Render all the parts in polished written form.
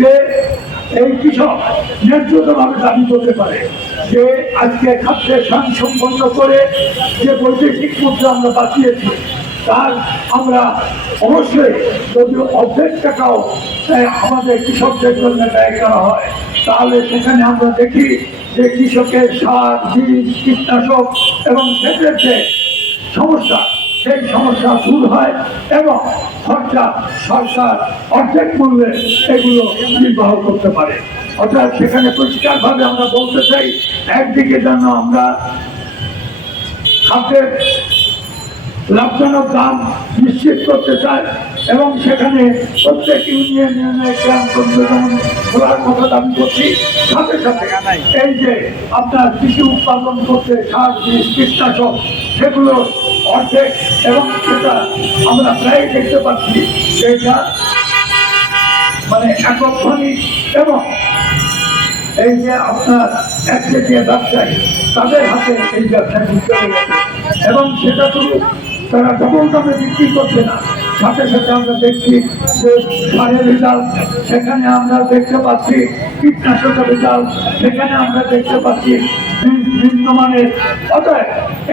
যে এই কৃষক ন্যায্যতভাবে দাবি করতে পারে যে আজকে খাদ্যের সম্পন্ন করে যে বৈদেশিক মুদ্রা আমরা বাঁচিয়েছি তার আমরা অবশ্যই যদি অর্ধেক টাকাও আমাদের কৃষকদের জন্য ব্যয় করা হয় তাহলে সেখানে আমরা দেখি যে কৃষকের সার বীজ কীটনাশক এবং সেচের যে সমস্যা সেই সমস্যা দূর হয় এবং খরচা সরকার অর্ধেক মূল্যে এগুলো নির্বাহ করতে পারে। অর্থাৎ সেখানে পরিষ্কারভাবে আমরা বলতে চাই একদিকে যেন আমরা খাদ্যের লাভজনক দাম নিশ্চিত করতে চাই এবং সেখানে প্রত্যেক ইউনিয়নের গ্রাম যেমন খোলার কথা দাবি করছি, সাথে সাথে এই যে আপনার কৃষি উৎপাদন করতে সার বীজ কীটনাশক সেগুলো অর্ধেক এবং সেটা আমরা প্রায় দেখতে পাচ্ছি সেটা মানে একক্ষণিক এবং এই যে আপনার একচেটিয়া ব্যবসায়ী তাদের হাতে এই ব্যবসাটি চলে গেছে এবং সেটা শুধু তারা ডবল দামে বিক্রি করছে না, সাথে সাথে আমরা দেখছি যে সারের রেজাল্ট সেখানে আমরা দেখতে পাচ্ছি, কীটনাশকের রেজাল্ট সেখানে আমরা দেখতে পাচ্ছি নিম্নমানের। অতএব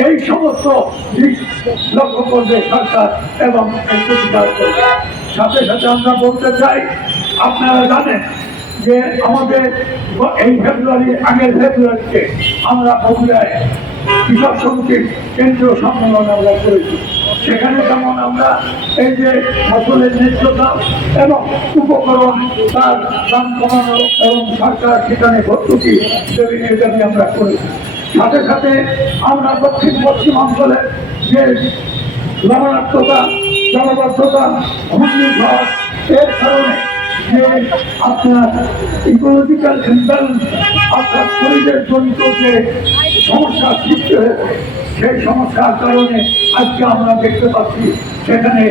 এই সমস্ত দিক লক্ষ্য করবে সরকার এবং সাথে সাথে আমরা বলতে চাই আপনারা জানেন যে আমাদের এই আগের ফেব্রুয়ারিতে আমরা বগুড়ায় কৃষক সমিতির কেন্দ্রীয় সম্মেলন আমরা করেছি। সেখানে যেমন আমরা এই যে ফসলের ন্যায্য দাম এবং উপকরণ তার দাম কমানো এবং সরকার সেখানে ভর্তুকি সেদিনের দাবি আমরা করেছি। সাথে সাথে আমরা পশ্চিম অঞ্চলের যে লবণাক্ততা জলবদ্ধতা ঘূর্ণিঝড় এর কারণে যে আপনার ইকোলজিক্যাল ইমব্যালেন্স অর্থাৎ পরিবেশ জনিত যে সমস্যা সৃষ্টি হয়েছে সেই সমস্যার কারণে আজকে আমরা দেখতে পাচ্ছি সেখানে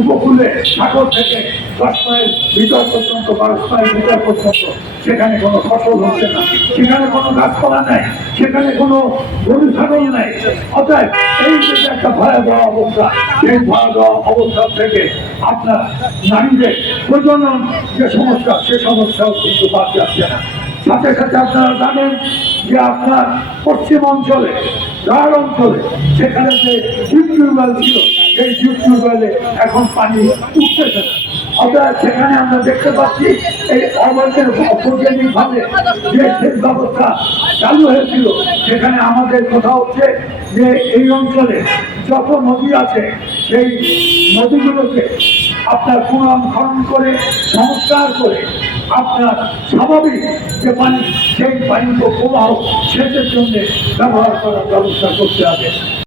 উপকূলে সাগর থেকে 10 মাইল ভিতর পর্যন্ত 12 মাইল ভিতর পর্যন্ত সেখানে কোনো ফসল হচ্ছে না, সেখানে কোনো গাছপালা নাই, সেখানে কোনো গরু ছাগল নাই। অতএব এই যে একটা ভয়াবহ অবস্থা, সেই ভয়াবহ অবস্থা থেকে আপনার নারীদের প্রজনন যে সমস্যা সে সমস্যাও কিন্তু বাদ যাচ্ছে না। সাথে সাথে আপনারা জানেন যে আপনার পশ্চিম অঞ্চলে রাঢ় অঞ্চলে সেখানে যে ডিপ টিউবওয়েল ছিল সেই ডিপ টিউবওয়েলে এখন পানি উঠতেছে না। অর্থাৎ সেখানে আমরা দেখতে পাচ্ছি এই অবৈধের বৈজ্ঞানিকভাবে যে সেচ ব্যবস্থা চালু হয়েছিল সেখানে আমাদের কথা হচ্ছে যে এই অঞ্চলে যত নদী আছে সেই নদীগুলোকে আপনার পুনঃখনন করে সংস্কার করে আপনার স্বাভাবিক যে পানি সেই পানি প্রবাহ সেচের জন্য ব্যবহার করার ব্যবস্থা করতে হবে।